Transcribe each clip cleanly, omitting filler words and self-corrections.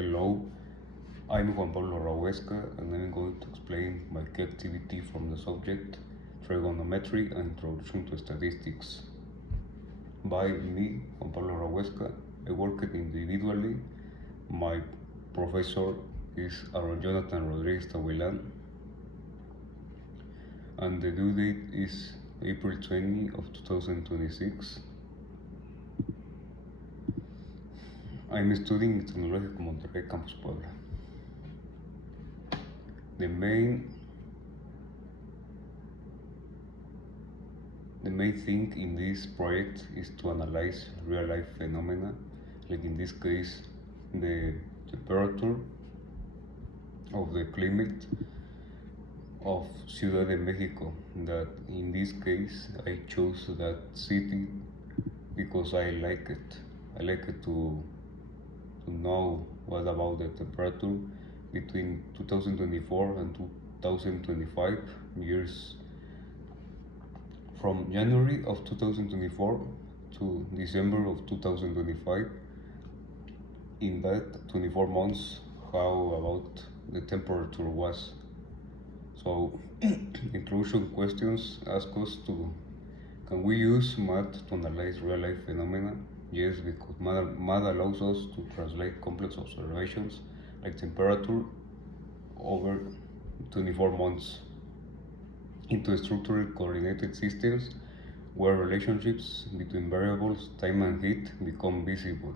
Hello, I'm Juan Pablo Rauesca and I'm going to explain my key activity from the subject Trigonometry and Introduction to Statistics. By me, Juan Pablo Rauesca, I work individually. My professor is Aaron Jonathan Rodriguez Tawilan, and the due date is April 20 of 2026. I'm studying Tecnológico Monterrey Campus Puebla. The main thing in this project is to analyze real-life phenomena, like in this case, the temperature of the climate of Ciudad de Mexico. That in this case, I chose that city because I like it. I like it to know what about the temperature between 2024 and 2025 years, from January of 2024 to December of 2025. In that 24 months, how about the temperature was. So inclusion questions ask us to, can we use math to analyze real-life phenomena? Yes, because math allows us to translate complex observations like temperature over 24 months into structured coordinated systems where relationships between variables, time and heat become visible.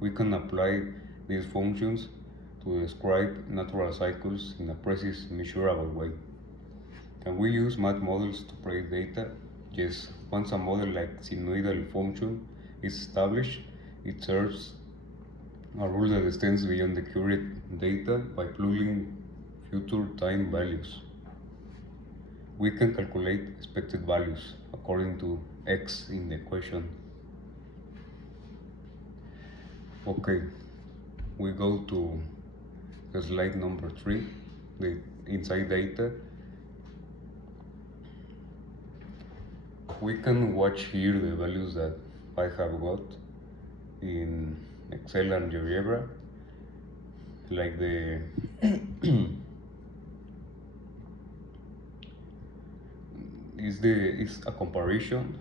We can apply these functions to describe natural cycles in a precise, measurable way. Can we use math models to predict data? Yes, once a model like sinusoidal function is established, it serves a rule that extends beyond the current data by plugging future time values. We can calculate expected values according to x in the equation. Okay, we go to slide number 3, the inside data. We can watch here the values that I have got in Excel and GeoGebra, like the is a comparison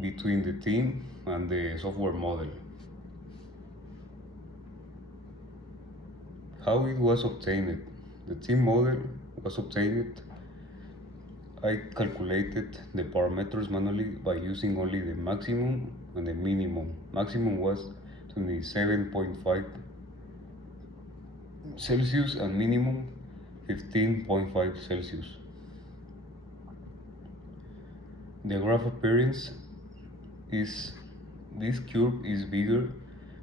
between the team and the software model. How it was obtained? The team model was obtained. I calculated the parameters manually by using only the maximum and the minimum. Maximum was 27.5 Celsius and minimum 15.5 Celsius. The graph appearance is, this curve is bigger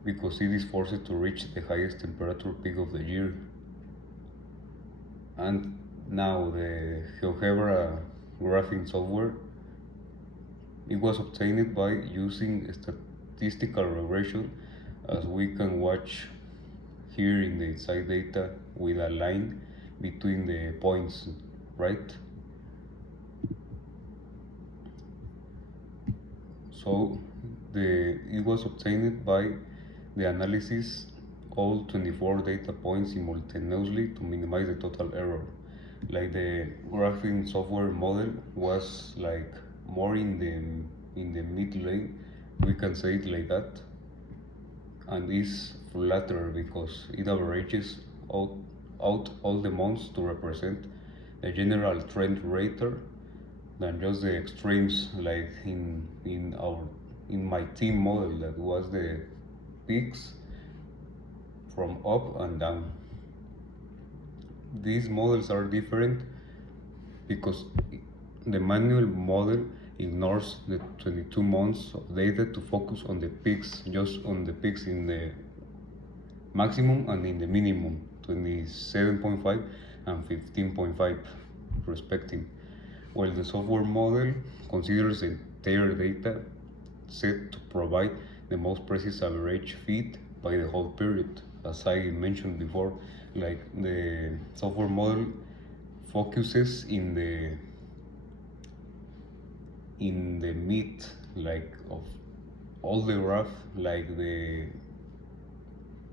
because it is forced to reach the highest temperature peak of the year. And now the GeoGebra graphing software, it was obtained by using statistical regression, as we can watch here in the inside data with a line between the points, right? So it was obtained by the analysis all 24 data points simultaneously to minimize the total error. Like the graphing software model was like more in the mid lane, we can say it like that, and is flatter because it averages out all the months to represent the general trend rate than just the extremes, like in my team model that was the peaks from up and down. These models are different because the manual model ignores the 22 months of data to focus on the peaks, just on the peaks in the maximum and in the minimum, 27.5 and 15.5 respectively, while the software model considers the entire data set to provide the most precise average fit by the whole period. As I mentioned before, like the software model focuses in the mid, like of all the graph, like the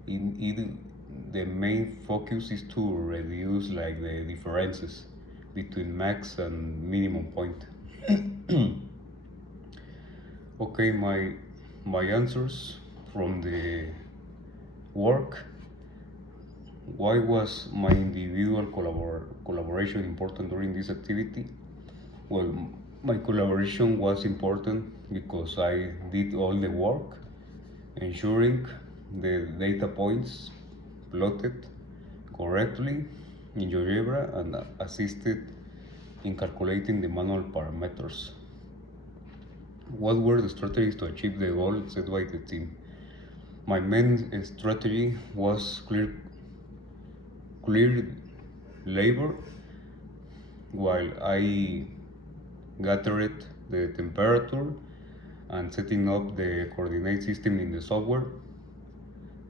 the main focus is to reduce like the differences between max and minimum point. Okay, my answers from the work. Why was my individual collaboration important during this activity? Well, my collaboration was important because I did all the work, ensuring the data points plotted correctly in GeoGebra and assisted in calculating the manual parameters. What were the strategies to achieve the goal set by the team? My main strategy was clear labor while I gathered the temperature and setting up the coordinate system in the software.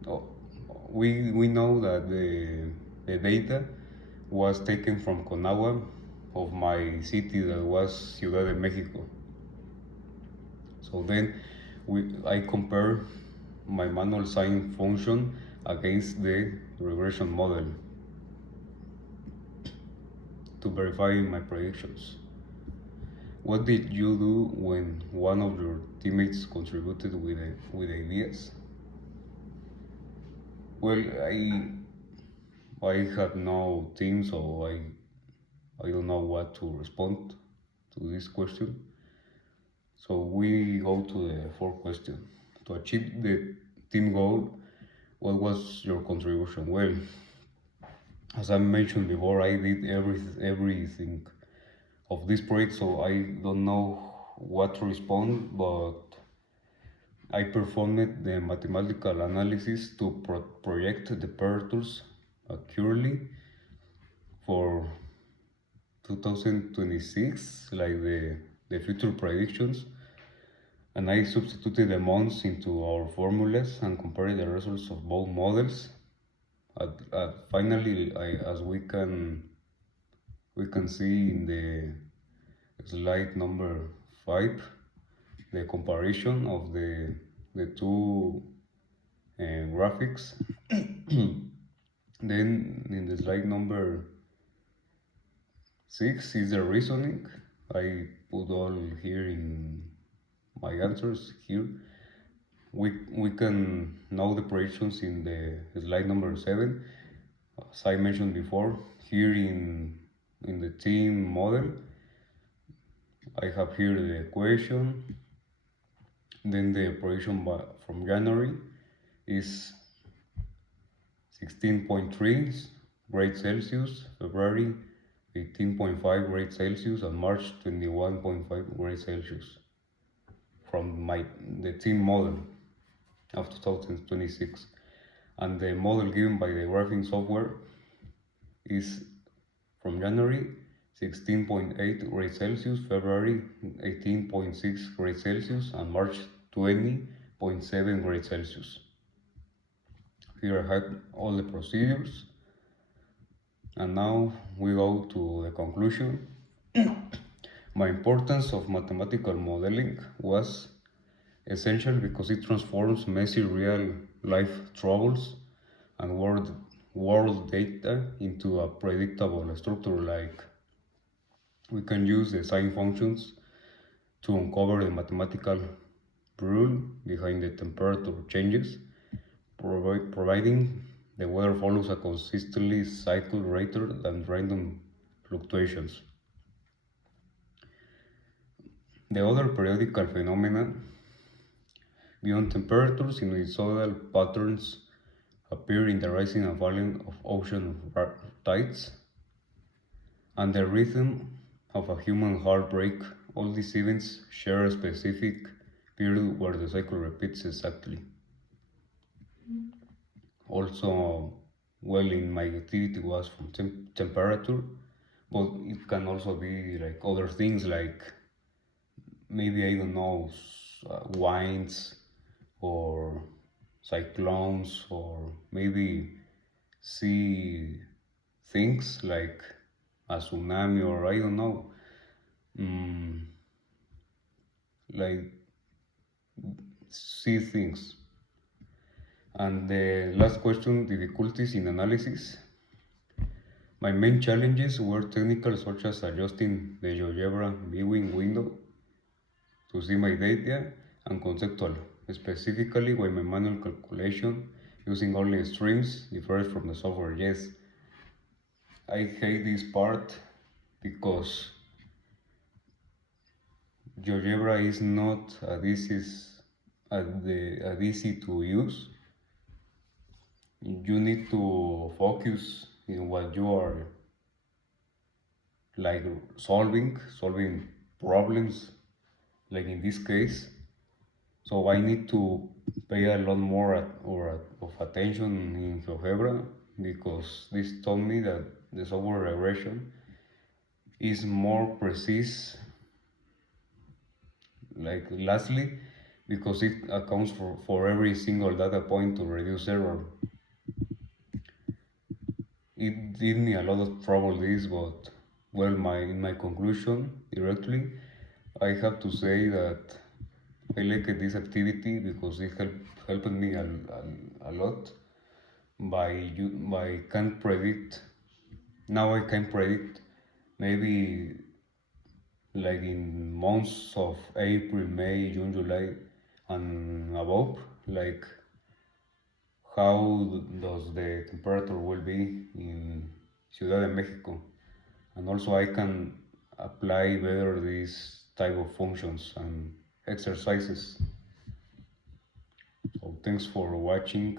Oh, we know that the data was taken from Conagua of my city that was Ciudad de Mexico. So then I compare my manual sign function against the regression model to verify my predictions. What did you do when one of your teammates contributed with ideas? Well, I have no team, so I don't know what to respond to this question. So we go to the fourth question. To achieve the team goal, what was your contribution? Well, as I mentioned before, I did everything of this project, so I don't know what to respond, but I performed the mathematical analysis to project the temperatures accurately for 2026, like the future predictions, and I substituted the months into our formulas and compared the results of both models. Finally, as we can see in the slide number 5, the comparison of the two graphics. Then in the slide number 6 is the reasoning. I put all here in my answers here. We can know the predictions in the slide number 7. As I mentioned before, here in the team model, I have here the equation. Then the prediction from January is 16.3 grades Celsius, February 18.5 grades Celsius, and March 21.5 grades Celsius from the team model of 2026. And the model given by the graphing software is from January 16.8 grades Celsius, February 18.6 grades Celsius, and March 20.7 grades Celsius. Here I have all the procedures. And now we go to the conclusion. My importance of mathematical modeling was essential because it transforms messy real life troubles and world data into a predictable structure. Like we can use the sign functions to uncover the mathematical rule behind the temperature changes, providing the weather follows a consistently cycle rather than random fluctuations. The other periodical phenomena beyond temperatures, sinusoidal patterns appear in the rising and falling of ocean tides and the rhythm of a human heartbreak. All these events share a specific period where the cycle repeats exactly. Also, well, in my activity was from temperature, but it can also be like other things, like maybe I don't know, winds or cyclones, or maybe sea things like a tsunami, or I don't know, like sea things. And the last question, difficulties in analysis. My main challenges were technical, such as adjusting the GeoGebra viewing window to see my data, and conceptual, specifically when my manual calculation using only streams differs from the software. Yes, I hate this part because GeoGebra is not as easy to use. You need to focus in what you are like solving problems, like in this case. So I need to pay a lot more of attention in GeoGebra, because this told me that the software regression is more precise. Like lastly, because it accounts for every single data point to reduce error. It did me a lot of trouble this, but well, in my conclusion directly, I have to say that I like this activity because it helped me a lot. By can predict, now I can predict maybe like in months of April, May, June, July, and above, like how does the temperature will be in Ciudad de Mexico, and also I can apply better these type of functions and exercises. So thanks for watching.